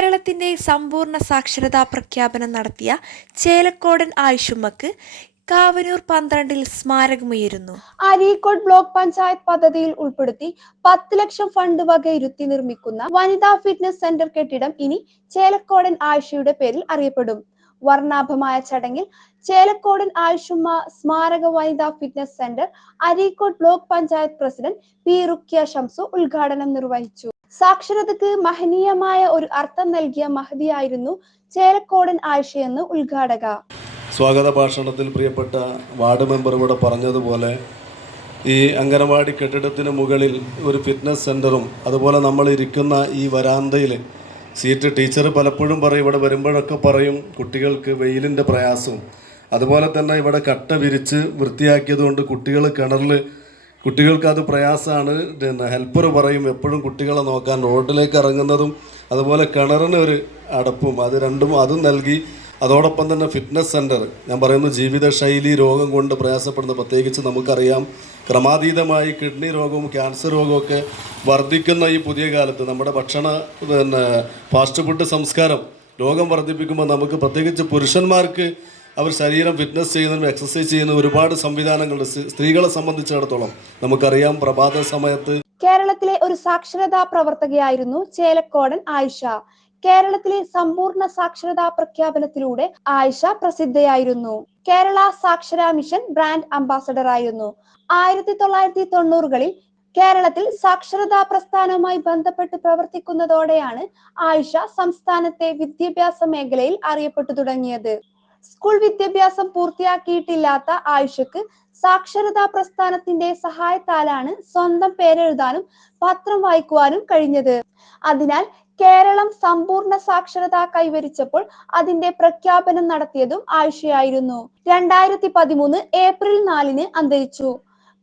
കേരളത്തിന്റെ സമ്പൂർണ സാക്ഷരതാ പ്രഖ്യാപനം നടത്തിയ ചേലക്കോടൻ ആയിഷുമ്മക്ക് കാവനൂർ പന്ത്രണ്ടിൽ സ്മാരകമുയരുന്നു. അരീക്കോട് ബ്ലോക്ക് പഞ്ചായത്ത് പദ്ധതിയിൽ ഉൾപ്പെടുത്തി പത്ത് ലക്ഷം ഫണ്ട് വക ഇരുത്തി നിർമ്മിക്കുന്ന വനിതാ ഫിറ്റ്നസ് സെന്റർ കെട്ടിടം ഇനി ചേലക്കോടൻ ആയിഷയുടെ പേരിൽ അറിയപ്പെടും. വർണാഭമായ ചടങ്ങിൽ ചേലക്കോടൻ ആയിഷുമ്മ സ്മാരക വനിതാ fitness centre Areekode block panchayat president P Rukkiya Shamsu ഉദ്ഘാടനം നിർവഹിച്ചു. സാക്ഷരതയ്ക്ക് മഹനീയമായ ഒരു അർത്ഥം നൽകിയ മഹതിയായിരുന്നു ചേരക്കോടൻ ആഴ്ചയെന്ന് ഉദ്ഘാടക. സ്വാഗത ഭാഷണത്തിൽ പ്രിയപ്പെട്ട വാർഡ് മെമ്പർ ഇവിടെ പറഞ്ഞതുപോലെ ഈ അംഗനവാടി കെട്ടിടത്തിന് മുകളിൽ ഒരു ഫിറ്റ്നസ് സെന്ററും അതുപോലെ നമ്മൾ ഇരിക്കുന്ന ഈ വരാന്തയിൽ സീറ്റ് ടീച്ചർ പലപ്പോഴും പറയും ഇവിടെ വരുമ്പോഴൊക്കെ പറയും കുട്ടികൾക്ക് വെയിലിന്റെ പ്രയാസവും അതുപോലെ തന്നെ ഇവിടെ കട്ട വിരിച്ച് വൃത്തിയാക്കിയതുകൊണ്ട് കുട്ടികൾ കിണറിൽ കുട്ടികൾക്ക് അത് പ്രയാസമാണ്. പിന്നെ ഹെൽപ്പർ പറയും എപ്പോഴും കുട്ടികളെ നോക്കാൻ റോഡിലേക്ക് ഇറങ്ങുന്നതും അതുപോലെ കിണറിന് ഒരു അടപ്പും അത് രണ്ടും അതും നൽകി. അതോടൊപ്പം തന്നെ ഫിറ്റ്നസ് സെന്റർ ഞാൻ പറയുന്നു ജീവിതശൈലി രോഗം കൊണ്ട് പ്രയാസപ്പെടുന്ന പ്രത്യേകിച്ച് നമുക്കറിയാം. ക്രമാതീതമായി കിഡ്നി രോഗവും ക്യാൻസർ രോഗവും വർദ്ധിക്കുന്ന ഈ പുതിയ കാലത്ത് നമ്മുടെ ഭക്ഷണ പിന്നെ ഫാസ്റ്റ് ഫുഡ് സംസ്കാരം രോഗം വർദ്ധിപ്പിക്കുമ്പോൾ നമുക്ക് പ്രത്യേകിച്ച് പുരുഷന്മാർക്ക് അവർ ശരീരം ഫിറ്റ്നസ് ചെയ്യുന്നതിനും എക്സസൈസ് ചെയ്യുന്ന ഒരുപാട് സംവിധാനങ്ങളുണ്ട്. സ്ത്രീ- സ്ത്രീകളെ സംബന്ധിച്ചിടത്തോളം നമുക്കറിയാം പ്രഭാത സമയത്ത് കേരളത്തിലെ ഒരു സാക്ഷരതാ പ്രവർത്തകയായിരുന്നു ചേലക്കോടൻ ആയിഷ. കേരളത്തിലെ സമ്പൂർണ സാക്ഷരതാ പ്രഖ്യാപനത്തിലൂടെ Ayisha പ്രസിദ്ധയായിരുന്നു. Kerala Saakshara mission brand ambassador ആയിരുന്നു. ആയിരത്തി തൊള്ളായിരത്തി തൊണ്ണൂറുകളിൽ കേരളത്തിൽ സാക്ഷരതാ പ്രസ്ഥാനവുമായി ബന്ധപ്പെട്ട് പ്രവർത്തിക്കുന്നതോടെയാണ് ആയിഷ സംസ്ഥാനത്തെ വിദ്യാഭ്യാസ മേഖലയിൽ അറിയപ്പെട്ടു തുടങ്ങിയത്. സ്കൂൾ വിദ്യാഭ്യാസം പൂർത്തിയാക്കിയിട്ടില്ലാത്ത ആയിഷക്ക് സാക്ഷരതാ പ്രസ്ഥാനത്തിന്റെ സഹായത്താലാണ് സ്വന്തം പേരെഴുതാനും പത്രം വായിക്കുവാനും കഴിഞ്ഞത്. അതിനാൽ കേരളം സമ്പൂർണ സാക്ഷരത കൈവരിച്ചപ്പോൾ അതിന്റെ പ്രഖ്യാപനം നടത്തിയതും ആയിഷയായിരുന്നു. രണ്ടായിരത്തി പതിമൂന്ന് ഏപ്രിൽ നാലിന് അന്തരിച്ചു.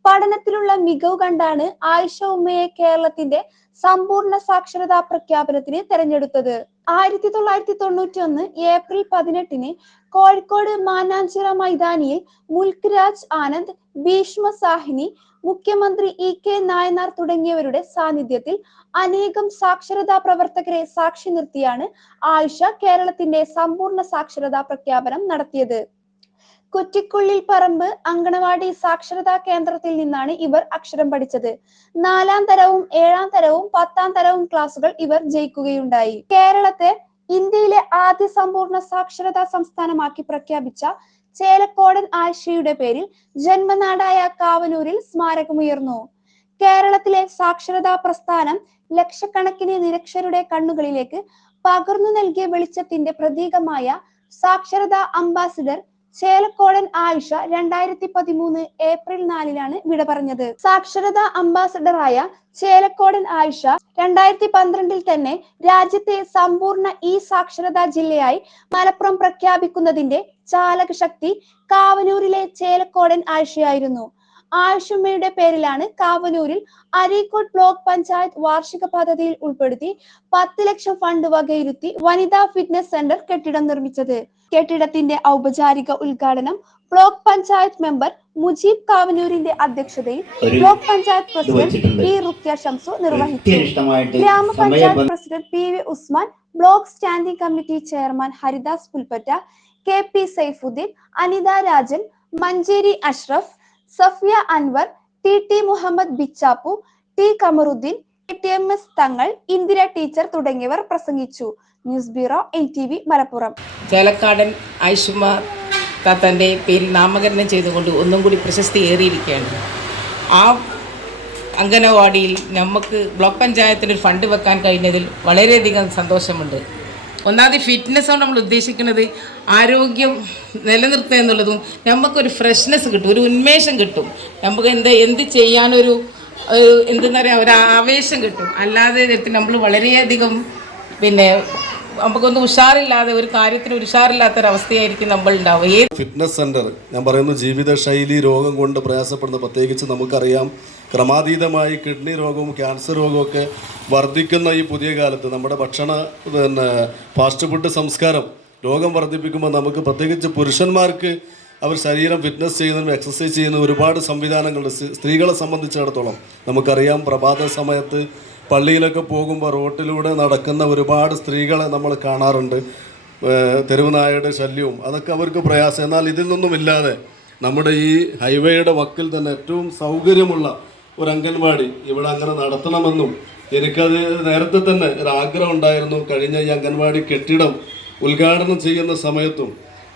പഠനത്തിലുള്ള മികവ് കണ്ടാണ് ആയിഷ ഉമ്മയെ കേരളത്തിന്റെ സമ്പൂർണ സാക്ഷരതാ പ്രഖ്യാപനത്തിന് തെരഞ്ഞെടുത്തത്. ആയിരത്തി തൊള്ളായിരത്തി തൊണ്ണൂറ്റി ഒന്ന് ഏപ്രിൽ പതിനെട്ടിന് കോഴിക്കോട് മാനാഞ്ചിറ മൈതാനിയിൽ മുൽക്ക് രാജ് ആനന്ദ് ഭീഷ്മ സാഹിനി മുഖ്യമന്ത്രി ഇ കെ നായനാർ തുടങ്ങിയവരുടെ സാന്നിധ്യത്തിൽ അനേകം സാക്ഷരതാ പ്രവർത്തകരെ സാക്ഷി നിർത്തിയാണ് ആയിഷ കേരളത്തിന്റെ സമ്പൂർണ സാക്ഷരതാ പ്രഖ്യാപനം നടത്തിയത്. കുറ്റിക്കുള്ളിൽ പറമ്പ് അങ്കണവാടി സാക്ഷരതാ കേന്ദ്രത്തിൽ നിന്നാണ് ഇവർ അക്ഷരം പഠിച്ചത്. നാലാം തരവും ഏഴാം തരവും പത്താം തരവും ക്ലാസുകൾ ഇവർ ജയിക്കുകയുണ്ടായി. കേരളത്തെ ഇന്ത്യയിലെ ആദ്യ സമ്പൂർണ സാക്ഷരതാ സംസ്ഥാനമാക്കി പ്രഖ്യാപിച്ച ചേലക്കോടൻ ആയിഷയുടെ പേരിൽ ജന്മനാടായ കാവനൂരിൽ സ്മാരകമുയർന്നു. കേരളത്തിലെ സാക്ഷരതാ പ്രസ്ഥാനം ലക്ഷക്കണക്കിന് നിരക്ഷരുടെ കണ്ണുകളിലേക്ക് പകർന്നു നൽകിയ വെളിച്ചത്തിന്റെ പ്രതീകമായ സാക്ഷരതാ അംബാസിഡർ ചേലക്കോടൻ ആയിഷ രണ്ടായിരത്തി പതിമൂന്ന് ഏപ്രിൽ നാലിലാണ് വിട പറഞ്ഞത്. സാക്ഷരതാ അംബാസഡറായ ചേലക്കോടൻ ആയിഷ രണ്ടായിരത്തി പന്ത്രണ്ടിൽ തന്നെ രാജ്യത്തെ സമ്പൂർണ ഇ സാക്ഷരതാ ജില്ലയായി മലപ്പുറം പ്രഖ്യാപിക്കുന്നതിന്റെ ചാലക ശക്തി കാവനൂരിലെ ചേലക്കോടൻ ആയിഷയായിരുന്നു. ആയിഷമ്മയുടെ പേരിലാണ് കാവനൂരിൽ അരീക്കോട് ബ്ലോക്ക് പഞ്ചായത്ത് വാർഷിക പദ്ധതിയിൽ ഉൾപ്പെടുത്തി പത്ത് ലക്ഷം ഫണ്ട് വകയിരുത്തി വനിതാ ഫിറ്റ്നസ് സെന്റർ കെട്ടിടം നിർമ്മിച്ചത്. കെട്ടിടത്തിന്റെ ഔപചാരിക ഉദ്ഘാടനം ബ്ലോക്ക് പഞ്ചായത്ത് മെമ്പർ മുജീബ് കാവനൂരിന്റെ അധ്യക്ഷതയിൽ block panchayat president P Rukhiya Shamsu നിർവഹിച്ചു. ഗ്രാമപഞ്ചായത്ത് president P V Usman block standing committee chairman Haridas Pulpatta K P Saifuddin Anitha Rajan Manjeri Ashraf Safiya Anwar T T Muhammad Bichappu T Kamaruddin T M S Thangal Indira teacher തുടങ്ങിയവർ പ്രസംഗിച്ചു. News bureau N T V Malappuram. Chelakkadan Aishuma താത്തന്റെ പേരിൽ നാമകരണം ചെയ്തുകൊണ്ട് ഒന്നും കൂടി പ്രശസ്തി ഏറിയിരിക്കുകയാണ്. ആ അംഗനവാടിയിൽ നമുക്ക് ബ്ലോക്ക് പഞ്ചായത്തിന് ഒരു ഫണ്ട് വെക്കാൻ കഴിഞ്ഞതിൽ വളരെയധികം സന്തോഷമുണ്ട്. ഒന്നാമത് ഫിറ്റ്നസ് ആണ് നമ്മൾ ഉദ്ദേശിക്കുന്നത്. ആരോഗ്യം നിലനിർത്തുക എന്നുള്ളതും നമുക്കൊരു ഫ്രഷ്നെസ് കിട്ടും ഒരു ഉന്മേഷം കിട്ടും. നമുക്ക് എന്ത് എന്ത് ചെയ്യാനൊരു ഒരു എന്തെന്ന് പറയുക ഒരു ആവേശം കിട്ടും. അല്ലാതെ നമ്മൾ വളരെയധികം പിന്നെ നമുക്കൊന്നും ഉഷാറില്ലാതെ ഒരു കാര്യത്തിന് ഉഷാറില്ലാത്ത ഒരു അവസ്ഥയായിരിക്കും നമ്മൾ ഉണ്ടാവുക ഫിറ്റ്നസ് സെന്റർ ഞാൻ പറയുന്നു ജീവിതശൈലി രോഗം കൊണ്ട് പ്രയാസപ്പെടുന്ന പ്രത്യേകിച്ച് നമുക്കറിയാം ക്രമാതീതമായി കിഡ്നി രോഗവും ക്യാൻസർ രോഗവും ഒക്കെ വർദ്ധിക്കുന്ന ഈ പുതിയ കാലത്ത് നമ്മുടെ ഭക്ഷണ പിന്നെ ഫാസ്റ്റ് ഫുഡ് സംസ്കാരം രോഗം വർദ്ധിപ്പിക്കുമ്പോൾ നമുക്ക് പ്രത്യേകിച്ച് പുരുഷന്മാർക്ക് അവർ ശരീരം ഫിറ്റ്നസ് ചെയ്യുന്നതിനും എക്സസൈസ് ചെയ്യുന്ന ഒരുപാട് സംവിധാനങ്ങളുണ്ട്. സ്ത്രീകളെ സംബന്ധിച്ചിടത്തോളം നമുക്കറിയാം പ്രഭാത സമയത്ത് പള്ളിയിലൊക്കെ പോകുമ്പോൾ റോട്ടിലൂടെ നടക്കുന്ന ഒരുപാട് സ്ത്രീകളെ നമ്മൾ കാണാറുണ്ട്. തെരുവുനായയുടെ തെരുവ് നായയുടെ ശല്യവും അതൊക്കെ അവർക്ക് പ്രയാസം. എന്നാൽ ഇതിൽ നിന്നുമില്ലാതെ നമ്മുടെ ഈ ഹൈവേയുടെ വക്കിൽ തന്നെ ഏറ്റവും സൗകര്യമുള്ള ഒരു അംഗൻവാടി ഇവിടെ അങ്ങനെ നടത്തണമെന്നും എനിക്കത് നേരത്തെ തന്നെ ഒരു ആഗ്രഹം ഉണ്ടായിരുന്നു. കഴിഞ്ഞ ഈ അംഗൻവാടി കെട്ടിടം ഉദ്ഘാടനം ചെയ്യുന്ന സമയത്തും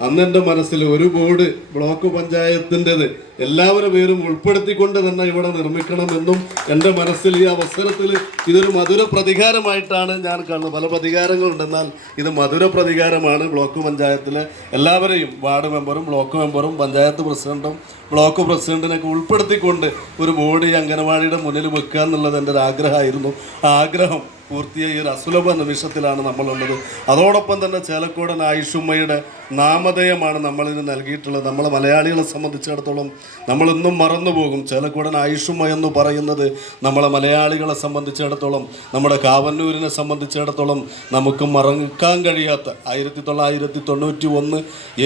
അന്ന് എന്റെ മനസ്സിൽ ഒരു ബോർഡ് ബ്ലോക്ക് പഞ്ചായത്തിന്റെത് എല്ലാവരുടെ പേരും ഉൾപ്പെടുത്തിക്കൊണ്ട് തന്നെ ഇവിടെ നിർമ്മിക്കണമെന്നും എന്റെ മനസ്സിൽ ഈ അവസരത്തിൽ ഇതൊരു മധുര പ്രതികാരമായിട്ടാണ് ഞാൻ കാണുന്നത്. പല പ്രതികാരങ്ങളുണ്ടെന്നാൽ ഇത് മധുര പ്രതികാരമാണ് ബ്ലോക്ക് പഞ്ചായത്തിലെ എല്ലാവരെയും വാർഡ് മെമ്പറും ബ്ലോക്ക് മെമ്പറും പഞ്ചായത്ത് പ്രസിഡന്റും ബ്ലോക്ക് പ്രസിഡന്റിനൊക്കെ ഉൾപ്പെടുത്തിക്കൊണ്ട് ഒരു ബോർഡ് ഈ അംഗനവാടിയുടെ മുന്നിൽ വെക്കുക എന്നുള്ളത് എന്റെ ഒരു ആഗ്രഹമായിരുന്നു. ആ ആഗ്രഹം പൂർത്തിയായ ഒരു അസുലഭ നിമിഷത്തിലാണ് നമ്മളുള്ളത്. അതോടൊപ്പം തന്നെ ചേലക്കോടൻ ആയിഷുമ്മയുടെ നാമധേയമാണ് നമ്മളിന് നൽകിയിട്ടുള്ളത്. നമ്മൾ മലയാളികളെ സംബന്ധിച്ചിടത്തോളം നമ്മളിന്നും മറന്നുപോകും. ചേലക്കോടൻ ആയിഷുമ്മ എന്ന് പറയുന്നത് നമ്മളെ മലയാളികളെ സംബന്ധിച്ചിടത്തോളം നമ്മുടെ കാവന്നൂരിനെ സംബന്ധിച്ചിടത്തോളം നമുക്ക് മറക്കാൻ കഴിയാത്ത ആയിരത്തി തൊള്ളായിരത്തി തൊണ്ണൂറ്റി ഒന്ന്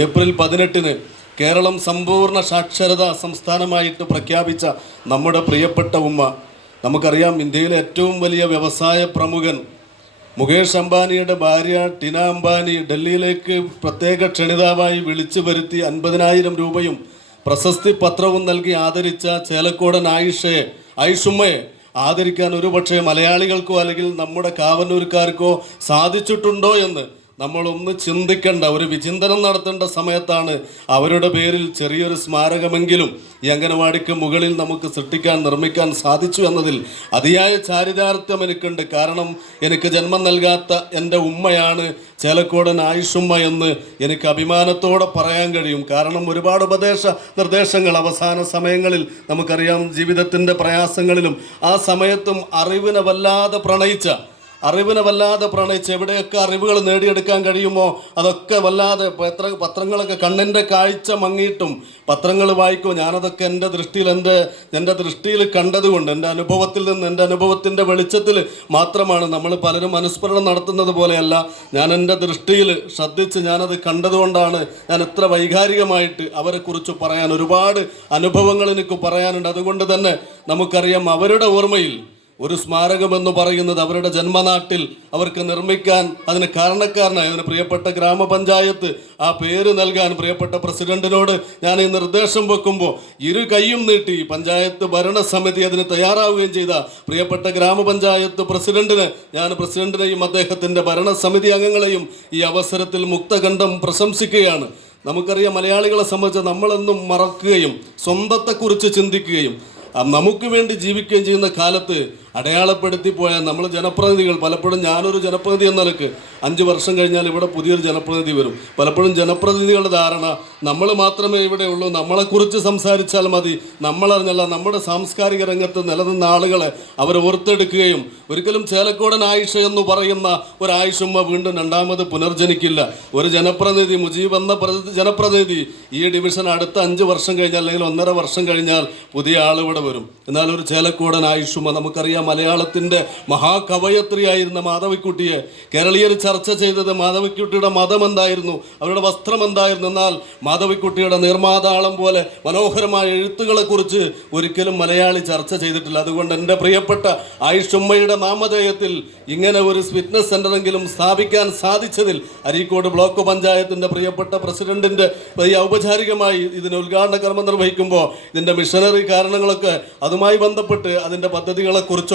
ഏപ്രിൽ പതിനെട്ടിന് കേരളം സമ്പൂർണ സാക്ഷരതാ സംസ്ഥാനമായിട്ട് പ്രഖ്യാപിച്ച നമ്മുടെ പ്രിയപ്പെട്ട ഉമ്മ നമുക്കറിയാം ഇന്ത്യയിലെ ഏറ്റവും വലിയ വ്യവസായ പ്രമുഖൻ മുകേഷ് അംബാനിയുടെ ഭാര്യ ടിന അംബാനി ഡൽഹിയിലേക്ക് പ്രത്യേക ക്ഷണിതാവായി വിളിച്ചു വരുത്തി അൻപതിനായിരം രൂപയും പ്രശസ്തി പത്രവും നൽകി ആദരിച്ച ചേലക്കോടൻ ആയിഷയെ ആയിഷുമ്മയെ ആദരിക്കാൻ ഒരുപക്ഷെ മലയാളികൾക്കോ അല്ലെങ്കിൽ നമ്മുടെ കാവന്നൂർക്കാർക്കോ സാധിച്ചിട്ടുണ്ടോ എന്ന് നമ്മളൊന്ന് ചിന്തിക്കേണ്ട ഒരു വിചിന്തനം നടത്തേണ്ട സമയത്താണ് അവരുടെ പേരിൽ ചെറിയൊരു സ്മാരകമെങ്കിലും ഈ അംഗനവാടിക്ക് മുകളിൽ നമുക്ക് സൃഷ്ടിക്കാൻ നിർമ്മിക്കാൻ സാധിച്ചു എന്നതിൽ അതിയായ ചാരിതാർത്ഥ്യം എനിക്കുണ്ട്. കാരണം എനിക്ക് ജന്മം നൽകാത്ത എന്റെ ഉമ്മയാണ് ചേലക്കോടൻ ആയുഷുമ്മ എന്ന് എനിക്ക് അഭിമാനത്തോടെ പറയാൻ കഴിയും. കാരണം ഒരുപാട് ഉപദേശ നിർദ്ദേശങ്ങൾ അവസാന സമയങ്ങളിൽ നമുക്കറിയാം ജീവിതത്തിന്റെ പ്രയാസങ്ങളിലും ആ സമയത്തും അറിവിനെ വല്ലാതെ പ്രണയിച്ച അറിവിനെ വല്ലാതെ പ്രണയിച്ച് എവിടെയൊക്കെ അറിവുകൾ നേടിയെടുക്കാൻ കഴിയുമോ അതൊക്കെ വല്ലാതെ പത്ര പത്രങ്ങളൊക്കെ കണ്ണിന്റെ കാഴ്ച മങ്ങിയിട്ടും പത്രങ്ങൾ വായിക്കും ഞാനതൊക്കെ എന്റെ ദൃഷ്ടിയിൽ എന്റെ എന്റെ ദൃഷ്ടിയിൽ കണ്ടതുകൊണ്ട് എന്റെ അനുഭവത്തിൽ നിന്ന് എന്റെ അനുഭവത്തിന്റെ വെളിച്ചത്തിൽ മാത്രമാണ് നമ്മൾ പലരും അനുസ്മരണം നടത്തുന്നത് പോലെയല്ല. ഞാൻ എന്റെ ദൃഷ്ടിയിൽ ശ്രദ്ധിച്ച് ഞാനത് കണ്ടതുകൊണ്ടാണ് ഞാൻ എത്ര വൈകാരികമായിട്ട് അവരെക്കുറിച്ച് പറയാൻ ഒരുപാട് അനുഭവങ്ങൾ എനിക്ക് പറയാനുണ്ട്. അതുകൊണ്ട് തന്നെ നമുക്കറിയാം അവരുടെ ഓർമ്മയിൽ ഒരു സ്മാരകമെന്ന് പറയുന്നത് അവരുടെ ജന്മനാട്ടിൽ അവർക്ക് നിർമ്മിക്കാൻ അതിന് കാരണക്കാരനായി. അതിന് പ്രിയപ്പെട്ട ഗ്രാമപഞ്ചായത്ത് ആ പേര് നൽകാൻ പ്രിയപ്പെട്ട പ്രസിഡന്റിനോട് ഞാൻ ഈ നിർദ്ദേശം വെക്കുമ്പോൾ ഇരു കൈയും നീട്ടി പഞ്ചായത്ത് ഭരണസമിതി അതിന് തയ്യാറാവുകയും ചെയ്ത പ്രിയപ്പെട്ട ഗ്രാമപഞ്ചായത്ത് പ്രസിഡന്റിന് ഞാൻ പ്രസിഡന്റിനെയും അദ്ദേഹത്തിന്റെ ഭരണസമിതി അംഗങ്ങളെയും ഈ അവസരത്തിൽ മുക്തകണ്ഠം പ്രശംസിക്കുകയാണ്. നമുക്കറിയാം മലയാളികളെ സംബന്ധിച്ച് നമ്മളെന്നും മറക്കുകയും സ്വന്തത്തെക്കുറിച്ച് ചിന്തിക്കുകയും നമുക്ക് വേണ്ടി ജീവിക്കുകയും ചെയ്യുന്ന കാലത്ത് അടയാളപ്പെടുത്തി പോയാൽ നമ്മൾ ജനപ്രതിനിധികൾ പലപ്പോഴും ഞാനൊരു ജനപ്രതിനിധി എന്ന നിലയ്ക്ക് അഞ്ച് വർഷം കഴിഞ്ഞാൽ ഇവിടെ പുതിയൊരു ജനപ്രതിനിധി വരും. പലപ്പോഴും ജനപ്രതിനിധികളുടെ ധാരണ നമ്മൾ മാത്രമേ ഇവിടെ ഉള്ളൂ നമ്മളെക്കുറിച്ച് സംസാരിച്ചാൽ മതി നമ്മളറിഞ്ഞല്ല നമ്മുടെ സാംസ്കാരിക രംഗത്ത് നിലനിന്ന ആളുകളെ അവർ ഓർത്തെടുക്കുകയും ഒരിക്കലും ചേലക്കോടൻ ആയിഷ എന്ന് പറയുന്ന ഒരു ആയിഷുമ്മ വീണ്ടും രണ്ടാമത് പുനർജനിക്കില്ല. ഒരു ജനപ്രതിനിധി മുജീബ് എന്ന പ്രതി- ജനപ്രതിനിധി ഈ ഡിവിഷൻ അടുത്ത അഞ്ച് വർഷം കഴിഞ്ഞാൽ അല്ലെങ്കിൽ ഒന്നര വർഷം കഴിഞ്ഞാൽ പുതിയ ആൾ ഇവിടെ വരും. എന്നാൽ ഒരു ചേലക്കോടൻ ആയിഷുമ്മ നമുക്കറിയാം മലയാളത്തിന്റെ മഹാകവയത്രിയായിരുന്ന മാധവിക്കുട്ടിയെ കേരളീയർ ചർച്ച ചെയ്തത് മാധവിക്കുട്ടിയുടെ മതം എന്തായിരുന്നു അവരുടെ വസ്ത്രം എന്തായിരുന്നു എന്നാൽ മാധവിക്കുട്ടിയുടെ നിർമാതാളം പോലെ മനോഹരമായ എഴുത്തുകളെക്കുറിച്ച് ഒരിക്കലും മലയാളി ചർച്ച ചെയ്തിട്ടില്ല. അതുകൊണ്ട് എന്റെ പ്രിയപ്പെട്ട ആയിഷുമ്മയുടെ നാമധേയത്തിൽ ഇങ്ങനെ ഒരു ഫിറ്റ്നസ് സെന്ററെങ്കിലും സ്ഥാപിക്കാൻ സാധിച്ചതിൽ അരീക്കോട് ബ്ലോക്ക് പഞ്ചായത്തിന്റെ പ്രിയപ്പെട്ട പ്രസിഡന്റിന്റെ ഔപചാരികമായി ഇതിന് ഉദ്ഘാടന കർമ്മം നിർവഹിക്കുമ്പോൾ ഇതിന്റെ മിഷനറി കാരണങ്ങളൊക്കെ അതുമായി ബന്ധപ്പെട്ട് അതിന്റെ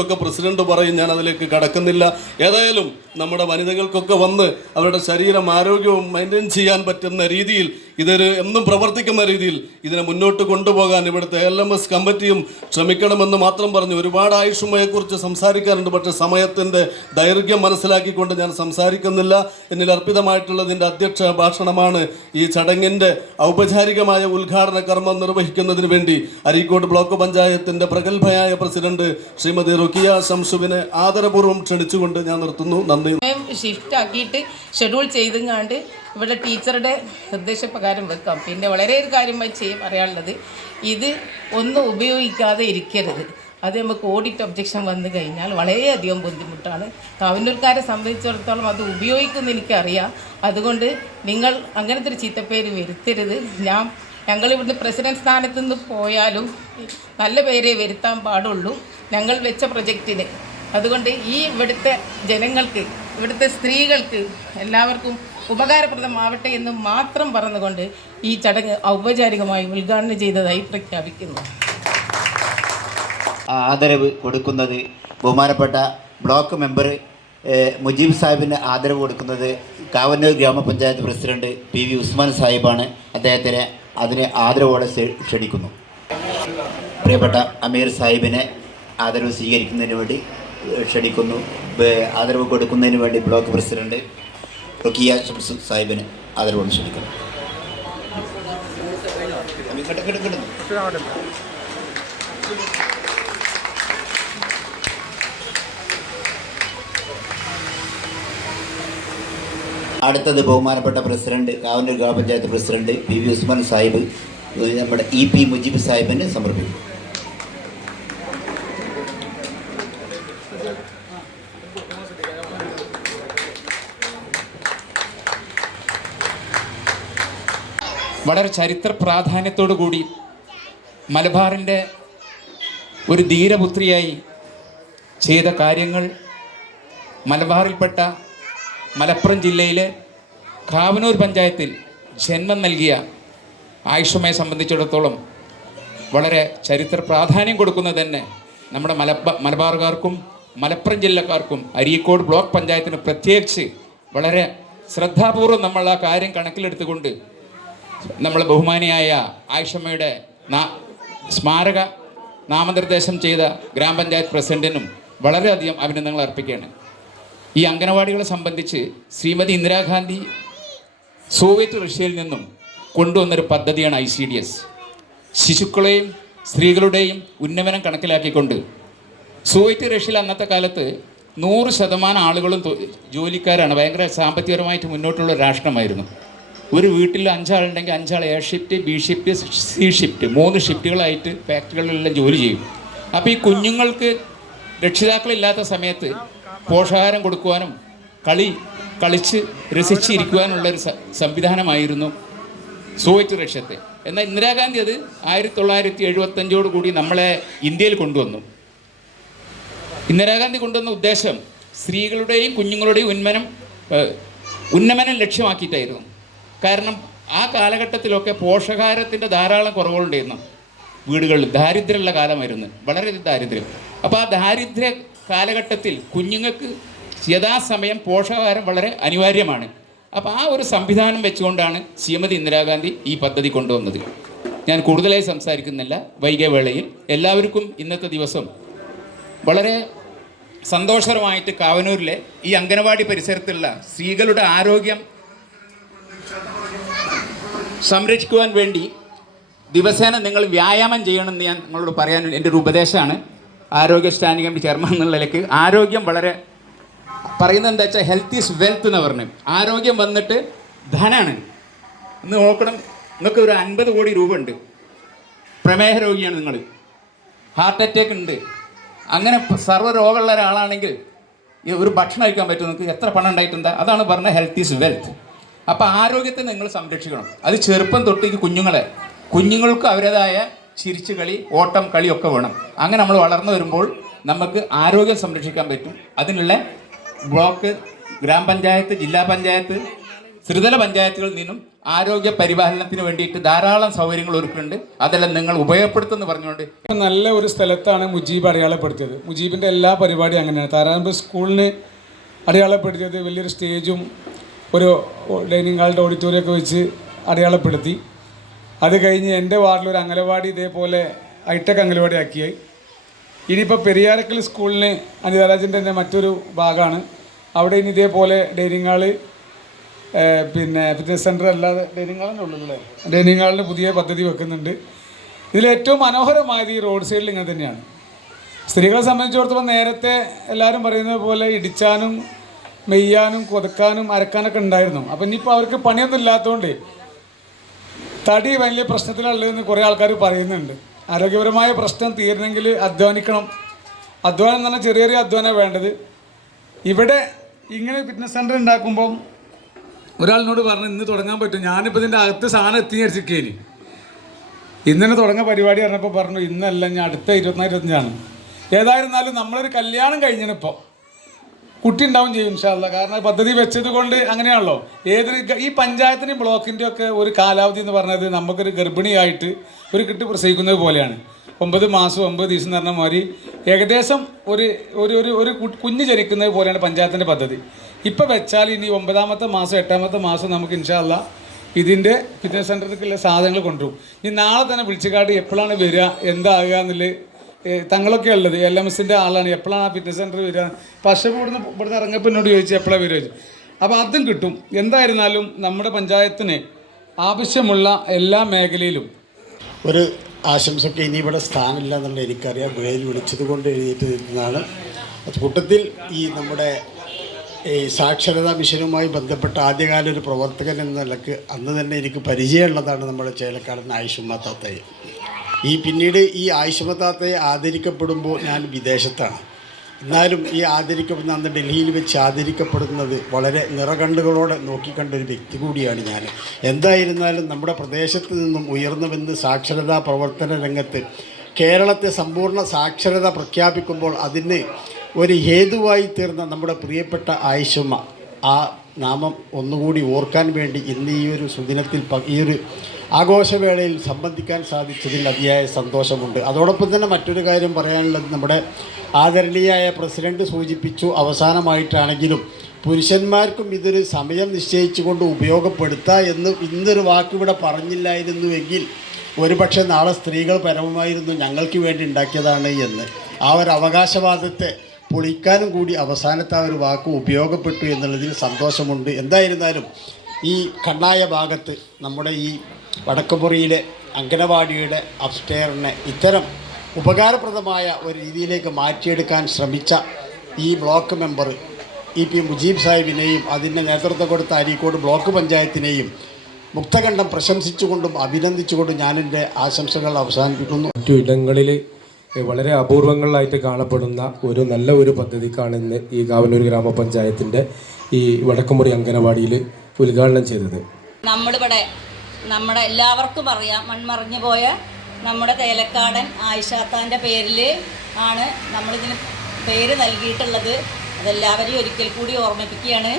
പദ്ധതികളെക്കുറിച്ചൊക്കെ പ്രസിഡന്റ് പറയും ഞാൻ അതിലേക്ക് കടക്കുന്നില്ല. ഏതായാലും നമ്മുടെ വനിതകൾക്കൊക്കെ വന്ന് അവരുടെ ശരീരം ആരോഗ്യവും മെയിന്റെയിൻ ചെയ്യാൻ പറ്റുന്ന രീതിയിൽ ഇതൊരു എന്നും പ്രവർത്തിക്കുന്ന രീതിയിൽ ഇതിനെ മുന്നോട്ട് കൊണ്ടുപോകാൻ ഇവിടുത്തെ എൽ എം എസ് കമ്മിറ്റിയും ശ്രമിക്കണമെന്ന് മാത്രം പറഞ്ഞു ഒരുപാട് ആയുഷ്മയെക്കുറിച്ച് സംസാരിക്കാറുണ്ട്. പക്ഷേ സമയത്തിന്റെ ദൈർഘ്യം മനസ്സിലാക്കിക്കൊണ്ട് ഞാൻ സംസാരിക്കുന്നില്ല. എന്നിൽ അർപ്പിതമായിട്ടുള്ളതിന്റെ അധ്യക്ഷ ഭാഷണമാണ് ഈ ചടങ്ങിന്റെ ഔപചാരികമായ ഉദ്ഘാടന കർമ്മം നിർവഹിക്കുന്നതിന് വേണ്ടി അരീക്കോട് ബ്ലോക്ക് പഞ്ചായത്തിന്റെ പ്രഗത്ഭയായ പ്രസിഡന്റ് ശ്രീമതി റുക്കിയ ശംസുവിനെ ആദരപൂർവം ക്ഷണിച്ചുകൊണ്ട് ഞാൻ നിർത്തുന്നു. നന്ദി. ഷിഫ്റ്റ് ആക്കിയിട്ട് ഷെഡ്യൂൾ ചെയ്തുങ്ങാണ്ട് ഇവിടെ ടീച്ചറുടെ നിർദ്ദേശപ്രകാരം വെക്കാം. പിന്നെ വളരെ ഒരു കാര്യമായി ചെയ്യും പറയാനുള്ളത് ഇത് ഒന്നും ഉപയോഗിക്കാതെ ഇരിക്കരുത്. അത് നമുക്ക് ഓഡിറ്റ് ഒബ്ജക്ഷൻ വന്നു കഴിഞ്ഞാൽ വളരെയധികം ബുദ്ധിമുട്ടാണ്. കവന്നൂർക്കാരെ സംബന്ധിച്ചിടത്തോളം അത് ഉപയോഗിക്കുന്ന എനിക്കറിയാം. അതുകൊണ്ട് നിങ്ങൾ അങ്ങനത്തെ ഒരു ചീത്തപ്പേര് വരുത്തരുത്. ഞാൻ ഞങ്ങൾ ഇവിടുന്ന് പ്രസിഡന്റ് സ്ഥാനത്ത് നിന്ന് പോയാലും നല്ല പേരെ വരുത്താൻ പാടുള്ളൂ. ഞങ്ങൾ വെച്ച പ്രൊജക്റ്റിന്. അതുകൊണ്ട് ഈ ഇവിടുത്തെ ജനങ്ങൾക്ക് ഇവിടുത്തെ സ്ത്രീകൾക്ക് എല്ലാവർക്കും ഉപകാരപ്രദമാവട്ടെ എന്ന് മാത്രം പറഞ്ഞുകൊണ്ട് ഈ ചടങ്ങ് ഔപചാരികമായി ഉദ്ഘാടനം ചെയ്തതായി പ്രഖ്യാപിക്കുന്നു. ആദരവ് കൊടുക്കുന്നത് ബഹുമാനപ്പെട്ട ബ്ലോക്ക് മെമ്പർ മുജീബ് സാഹിബിന് ആദരവ് കൊടുക്കുന്നത് Kavannur grama panchayat president P V Usman സാഹിബാണ്. അദ്ദേഹത്തിനെ അതിന് ആദരവോടെ ക്ഷണിക്കുന്നു. പ്രിയപ്പെട്ട അമീർ സാഹിബിനെ ആദരവ് സ്വീകരിക്കുന്നതിന് വേണ്ടി ക്ഷണിക്കുന്നു ആദരവ് കൊടുക്കുന്നതിന് വേണ്ടി ബ്ലോക്ക് പ്രസിഡന്റ് റുക്കിയ ഷംസ് സാഹിബിന് ആദരവോട് ക്ഷണിക്കുന്നു. അടുത്തത് ബഹുമാനപ്പെട്ട പ്രസിഡന്റ് കാവന്നൂർ ഗ്രാമപഞ്ചായത്ത് president P V Usman Sahib നമ്മുടെ ഇ പി മുജീബ് സാഹിബിന് സമർപ്പിക്കും വളരെ ചരിത്ര പ്രാധാന്യത്തോടു കൂടി മലബാറിന്റെ ഒരു ധീരപുത്രിയായി ചെയ്ത കാര്യങ്ങൾ മലബാറിൽപ്പെട്ട മലപ്പുറം ജില്ലയിലെ കാവനൂർ പഞ്ചായത്തിൽ ജന്മം നൽകിയ ആയുഷമയെ സംബന്ധിച്ചിടത്തോളം വളരെ ചരിത്ര പ്രാധാന്യം കൊടുക്കുന്നത് തന്നെ നമ്മുടെ മലബ മലബാറുകാർക്കും മലപ്പുറം ജില്ലക്കാർക്കും അരീക്കോട് ബ്ലോക്ക് പഞ്ചായത്തിന് പ്രത്യേകിച്ച് വളരെ ശ്രദ്ധാപൂർവം നമ്മൾ ആ കാര്യം കണക്കിലെടുത്തുകൊണ്ട് നമ്മൾ ബഹുമാനിയായ ആയിഷമ്മയുടെ സ്മാരക നാമനിർദ്ദേശം ചെയ്ത ഗ്രാമപഞ്ചായത്ത് പ്രസിഡന്റിനും വളരെയധികം അഭിനന്ദനങ്ങൾ അർപ്പിക്കുകയാണ്. ഈ അംഗനവാടികളെ സംബന്ധിച്ച് ശ്രീമതി ഇന്ദിരാഗാന്ധി സോവിയറ്റ് റഷ്യയിൽ നിന്നും കൊണ്ടുവന്നൊരു പദ്ധതിയാണ് ഐ സി ഡി എസ്. ശിശുക്കളെയും സ്ത്രീകളുടെയും ഉന്നമനം കണക്കിലാക്കിക്കൊണ്ട് സോവിയറ്റ് റഷ്യയിൽ അന്നത്തെ കാലത്ത് നൂറ് ശതമാനം ആളുകളും ജോലിക്കാരാണ്. ഭയങ്കര സാമ്പത്തികപരമായിട്ട് മുന്നോട്ടുള്ള രാഷ്ട്രമായിരുന്നു. ഒരു വീട്ടിൽ അഞ്ചാളുണ്ടെങ്കിൽ അഞ്ചാൾ A shift B shift C shift മൂന്ന് ഷിഫ്റ്റുകളായിട്ട് ഫാക്ടറികളിലെല്ലാം ജോലി ചെയ്യും. അപ്പോൾ ഈ കുഞ്ഞുങ്ങൾക്ക് രക്ഷിതാക്കളില്ലാത്ത സമയത്ത് പോഷകാഹാരം കൊടുക്കുവാനും കളി കളിച്ച് രസിച്ചിരിക്കുവാനുള്ള ഒരു സംവിധാനമായിരുന്നു സോവിയറ്റ് റഷ്യത്തെ എന്നാൽ ഇന്ദിരാഗാന്ധി അത് ആയിരത്തി തൊള്ളായിരത്തി എഴുപത്തഞ്ചോട് കൂടി നമ്മളെ ഇന്ത്യയിൽ കൊണ്ടുവന്നു. ഇന്ദിരാഗാന്ധി കൊണ്ടുവന്ന ഉദ്ദേശം സ്ത്രീകളുടെയും കുഞ്ഞുങ്ങളുടെയും ഉന്മനം ഉന്നമനം ലക്ഷ്യമാക്കിയിട്ടായിരുന്നു. കാരണം ആ കാലഘട്ടത്തിലൊക്കെ പോഷകാഹാരത്തിന്റെ ധാരാളം കുറവുകളുണ്ടായിരുന്നു വീടുകളിൽ. ദാരിദ്ര്യമുള്ള കാലമായിരുന്നു. വളരെ ദാരിദ്ര്യം. അപ്പോൾ ആ ദാരിദ്ര്യ കാലഘട്ടത്തിൽ കുഞ്ഞുങ്ങൾക്ക് യഥാസമയം പോഷകാഹാരം വളരെ അനിവാര്യമാണ്. അപ്പോൾ ആ ഒരു സംവിധാനം വെച്ചുകൊണ്ടാണ് ശ്രീമതി ഇന്ദിരാഗാന്ധി ഈ പദ്ധതി കൊണ്ടുവന്നത്. ഞാൻ കൂടുതലായി സംസാരിക്കുന്നില്ല. വൈകവേളയിൽ എല്ലാവർക്കും ഇന്നത്തെ ദിവസം വളരെ സന്തോഷകരമായിട്ട് കാവനൂരിലെ ഈ അംഗനവാടി പരിസരത്തുള്ള സ്ത്രീകളുടെ ആരോഗ്യം സംരക്ഷിക്കുവാൻ വേണ്ടി ദിവസേന നിങ്ങൾ വ്യായാമം ചെയ്യണമെന്ന് ഞാൻ നിങ്ങളോട് പറയാൻ എന്റെ ഒരു ഉപദേശമാണ്. ആരോഗ്യ സ്റ്റാൻഡിംഗ് കമ്മിറ്റി ചെയർമാൻ എന്നുള്ള നിലയ്ക്ക് ആരോഗ്യം വളരെ പറയുന്നത് എന്താ വെച്ചാൽ ഹെൽത്ത് ഈസ് വെൽത്ത് എന്ന് പറഞ്ഞു. ആരോഗ്യം വന്നിട്ട് ധനാണ്. ഇന്ന് നോക്കണം നിങ്ങൾക്ക് ഒരു അൻപത് കോടി രൂപ ഉണ്ട് പ്രമേഹ രോഗിയാണ് നിങ്ങൾ. ഹാർട്ട് അറ്റാക്ക് ഉണ്ട്. അങ്ങനെ സർവരോഗമുള്ള സർവ രോഗമുള്ള ഒരാളാണെങ്കിൽ ഒരു ഭക്ഷണം കഴിക്കാൻ പറ്റും നിങ്ങൾക്ക് എത്ര പണം ഉണ്ടായിട്ടുണ്ട്? അതാണ് പറഞ്ഞത് ഹെൽത്ത് ഈസ് വെൽത്ത് അപ്പോൾ ആരോഗ്യത്തെ നിങ്ങൾ സംരക്ഷിക്കണം. അത് ചെറുപ്പം തൊട്ട് ഈ കുഞ്ഞുങ്ങളെ. കുഞ്ഞുങ്ങൾക്ക് അവരുടേതായ ചിരിച്ചു കളി ഓട്ടം കളി ഒക്കെ വേണം. അങ്ങനെ നമ്മൾ വളർന്നു വരുമ്പോൾ നമുക്ക് ആരോഗ്യം സംരക്ഷിക്കാൻ പറ്റും. അതിനുള്ള ബ്ലോക്ക് ഗ്രാമപഞ്ചായത്ത് ജില്ലാ പഞ്ചായത്ത് ത്രിതല പഞ്ചായത്തുകളിൽ നിന്നും ആരോഗ്യ പരിപാലനത്തിന് വേണ്ടിയിട്ട് ധാരാളം സൗകര്യങ്ങൾ ഒരുക്കുന്നുണ്ട്. അതെല്ലാം നിങ്ങൾ ഉപയോഗപ്പെടുത്തുമെന്ന് പറഞ്ഞുകൊണ്ട് നല്ല ഒരു സ്ഥലത്താണ് മുജീബ് അടയാളപ്പെടുത്തിയത്. മുജീബിന്റെ എല്ലാ പരിപാടിയും അങ്ങനെയാണ്. താരാമ്പ് സ്കൂളിന് അടയാളപ്പെടുത്തിയത് വലിയൊരു സ്റ്റേജും ഒരു ഡൈനിങ് ഹാളിന്റെ ഓഡിറ്റോറിയം വെച്ച് അടയാളപ്പെടുത്തി. അത് കഴിഞ്ഞ് എന്റെ വാർഡിൽ ഒരു അംഗനവാടി ഇതേപോലെ ഹൈടെക് അംഗനവാടി ആക്കിയായി. ഇനിയിപ്പോൾ പെരിയാരക്കൽ സ്കൂളിന് അനിതാരാജന്റെ തന്നെ മറ്റൊരു ഭാഗമാണ്. അവിടെ ഇനി ഇതേപോലെ ഡൈനിങ് ഹാൾ പിന്നെ ഫിറ്റ്നസ് സെന്റർ അല്ലാതെ ഡൈനിങ് ഹാളിന്റെ ഉള്ളിലല്ലേ ഡൈനിങ് ഹാളിന് പുതിയ പദ്ധതി വെക്കുന്നുണ്ട്. ഇതിലേറ്റവും മനോഹരമായത് ഈ റോഡ് സൈഡിൽ ഇങ്ങനെ തന്നെയാണ്. സ്ത്രീകളെ സംബന്ധിച്ചിടത്തോളം നേരത്തെ എല്ലാവരും പറയുന്നത് പോലെ ഇടിച്ചാനും മെയ്യാനും കൊതുക്കാനും അരക്കാനൊക്കെ ഉണ്ടായിരുന്നു. അപ്പം ഇനിയിപ്പോൾ അവർക്ക് പണിയൊന്നും ഇല്ലാത്തതുകൊണ്ട് തടി വലിയ പ്രശ്നത്തിലുള്ളതെന്ന് കുറേ ആൾക്കാർ പറയുന്നുണ്ട്. ആരോഗ്യപരമായ പ്രശ്നം തീരണമെങ്കിൽ അധ്വാനിക്കണം. അധ്വാനം എന്ന് പറഞ്ഞാൽ ചെറിയ ചെറിയ അധ്വാനം വേണ്ടത്. ഇവിടെ ഇങ്ങനെ ഫിറ്റ്നസ് സെന്റർ ഉണ്ടാക്കുമ്പം ഒരാളിനോട് പറഞ്ഞു ഇന്ന് തുടങ്ങാൻ പറ്റും. ഞാനിപ്പോൾ ഇതിന്റെ അകത്ത് സാധനം എത്തി ഇനി ഇന്നലെ തുടങ്ങിയ പരിപാടി പറഞ്ഞപ്പോൾ പറഞ്ഞു ഇന്നല്ല ഞാൻ അടുത്ത ഇരുപത്തിനാല് ഇരുപത്തഞ്ചാണ് ഏതായിരുന്നാലും നമ്മളൊരു കല്യാണം കഴിഞ്ഞിപ്പോൾ കുട്ടി ഉണ്ടാവും ചെയ്യും ഇൻഷാല്ല കാരണം പദ്ധതി വെച്ചത് കൊണ്ട് അങ്ങനെയാണല്ലോ. ഏതൊരു ഈ പഞ്ചായത്തിന്റെയും ബ്ലോക്കിന്റെ ഒക്കെ ഒരു കാലാവധി എന്ന് പറഞ്ഞത് നമുക്കൊരു ഗർഭിണിയായിട്ട് ഒരു കിട്ടി പ്രസവിക്കുന്നത് പോലെയാണ്. ഒമ്പത് മാസം ഒമ്പത് ദിവസം എന്ന് പറഞ്ഞ മാതിരി ഏകദേശം ഒരു ഒരു ഒരു ഒരു കുഞ്ഞ് ജനിക്കുന്നത് പോലെയാണ് പഞ്ചായത്തിന്റെ പദ്ധതി. ഇപ്പോൾ വെച്ചാൽ ഇനി ഒമ്പതാമത്തെ മാസം എട്ടാമത്തെ മാസം നമുക്ക് ഇൻഷാല്ല ഇതിന്റെ ഫിറ്റ്നസ് സെന്ററിലേക്കുള്ള സാധനങ്ങൾ കൊണ്ടുപോകും ഇനി നാളെ തന്നെ വിളിച്ചുകാട്ടി എപ്പോഴാണ് വരിക എന്താകുക എന്നുള്ളത് തങ്ങളൊക്കെ ഉള്ളത്. എൽ എം എസിന്റെ ആളാണ്. എപ്പോഴാണ് ആ ഫിറ്റ്നസ് സെന്റർ വരിക? പക്ഷേ ഇവിടുന്ന് ഇവിടുന്ന് ഇറങ്ങപ്പോൾ എന്നോട് ചോദിച്ചു എപ്പോഴാണ് വരിക ചോദിച്ചു. അപ്പോൾ അതും കിട്ടും. എന്തായിരുന്നാലും നമ്മുടെ പഞ്ചായത്തിന് ആവശ്യമുള്ള എല്ലാ മേഖലയിലും ഒരു ആശംസയ്ക്ക് ഇനി ഇവിടെ സ്ഥാനമില്ല എന്നുള്ള എനിക്കറിയാം. വേൽ വിളിച്ചത് കൊണ്ട് എഴുതിയിട്ട് അത് കൂട്ടത്തിൽ ഈ നമ്മുടെ ഈ സാക്ഷരതാ മിഷനുമായി ബന്ധപ്പെട്ട ആദ്യകാല ഒരു പ്രവർത്തകൻ എന്ന നിലയ്ക്ക് അന്ന് തന്നെ എനിക്ക് പരിചയമുള്ളതാണ് നമ്മുടെ ചേലക്കാടൻ ആയിഷുമ്മ താത്തയെ. ഈ പിന്നീട് ഈ ആയിഷുമ്മ താത്തയെ ആദരിക്കപ്പെടുമ്പോൾ ഞാൻ വിദേശത്താണ്. എന്നാലും ഈ ആദരിക്കപ്പെടുന്ന അന്ന് ഡൽഹിയിൽ വെച്ച് ആദരിക്കപ്പെടുന്നത് വളരെ നിറകണ്ണുകളോടെ നോക്കിക്കണ്ട ഒരു വ്യക്തി കൂടിയാണ് ഞാൻ. എന്തായിരുന്നാലും നമ്മുടെ പ്രദേശത്ത് നിന്നും ഉയർന്നുവെന്ന് സാക്ഷരതാ പ്രവർത്തന രംഗത്ത് കേരളത്തെ സമ്പൂർണ സാക്ഷരത പ്രഖ്യാപിക്കുമ്പോൾ അതിന് ഒരു ഹേതുവായി തീർന്ന നമ്മുടെ പ്രിയപ്പെട്ട ആയുഷമ്മ. ആ നാമം ഒന്നുകൂടി ഓർക്കാൻ വേണ്ടി ഇന്ന് ഈ ഒരു സുദിനത്തിൽ ഈ ഒരു ആഘോഷവേളയിൽ സംബന്ധിക്കാൻ സാധിച്ചതിൽ അതിയായ സന്തോഷമുണ്ട്. അതോടൊപ്പം തന്നെ മറ്റൊരു കാര്യം പറയാനുള്ളത് നമ്മുടെ ആദരണീയായ പ്രസിഡന്റ് സൂചിപ്പിച്ചു അവസാനമായിട്ടാണെങ്കിലും പുരുഷന്മാർക്കും ഇതൊരു സമയം നിശ്ചയിച്ചുകൊണ്ട് ഉപയോഗപ്പെടുത്താം എന്ന് ഇന്നൊരു വാക്കിവിടെ പറഞ്ഞില്ലായിരുന്നുവെങ്കിൽ ഒരുപക്ഷെ നാളെ സ്ത്രീകൾ പരമമായിരുന്നു ഞങ്ങൾക്ക് വേണ്ടി ഉണ്ടാക്കിയതാണ് എന്ന്. ആ ഒരു അവകാശവാദത്തെ പൊളിക്കാനും കൂടി അവസാനത്തെ ആ ഒരു വാക്ക് ഉപയോഗപ്പെട്ടു എന്നുള്ളതിൽ സന്തോഷമുണ്ട്. എന്തായിരുന്നാലും ഈ കണ്ണായ ഭാഗത്ത് നമ്മുടെ ഈ വടക്കുമുറിയിലെ അങ്കനവാടിയുടെ അപ്സ്റ്റെയറിനെ ഇത്തരം ഉപകാരപ്രദമായ ഒരു രീതിയിലേക്ക് മാറ്റിയെടുക്കാൻ ശ്രമിച്ച ഈ block member E P Mujeeb സാഹിബിനെയും അതിന്റെ നേതൃത്വം കൊടുത്ത അരീക്കോട് ബ്ലോക്ക് പഞ്ചായത്തിനെയും മുക്തകണ്ഠം പ്രശംസിച്ചുകൊണ്ടും അഭിനന്ദിച്ചുകൊണ്ടും ഞാനെന്റെ ആശംസകൾ അവസാനിപ്പിക്കുന്നു. മറ്റു ഇടങ്ങളിൽ വളരെ അപൂർവങ്ങളിലായിട്ട് കാണപ്പെടുന്ന ഒരു നല്ല ഒരു പദ്ധതിക്കാണ് ഇന്ന് ഈ കാവനൂർ ഗ്രാമപഞ്ചായത്തിന്റെ ഈ വടക്കുമുറി അംഗനവാടിയിൽ ഉദ്ഘാടനം ചെയ്തത്. നമ്മളിവിടെ നമ്മുടെ എല്ലാവർക്കും അറിയാം മൺമറിഞ്ഞു പോയ നമ്മുടെ തേലക്കാടൻ ആയിഷാത്താന്റെ പേരിൽ ആണ് നമ്മളിതിന് പേര് നൽകിയിട്ടുള്ളത്. അതെല്ലാവരെയും ഒരിക്കൽ കൂടി ഓർമ്മിപ്പിക്കുകയാണ്.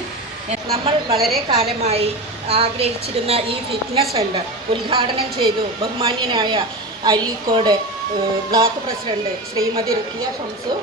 നമ്മൾ വളരെ കാലമായി ആഗ്രഹിച്ചിരുന്ന ഈ ഫിറ്റ്നസ് സെന്റർ ഉദ്ഘാടനം ചെയ്തു ബഹുമാന്യനായ അഴീക്കോട് ബ്ലോക്ക് പ്രസിഡന്റ് ശ്രീമതി റുക്കിയ ഷംസു.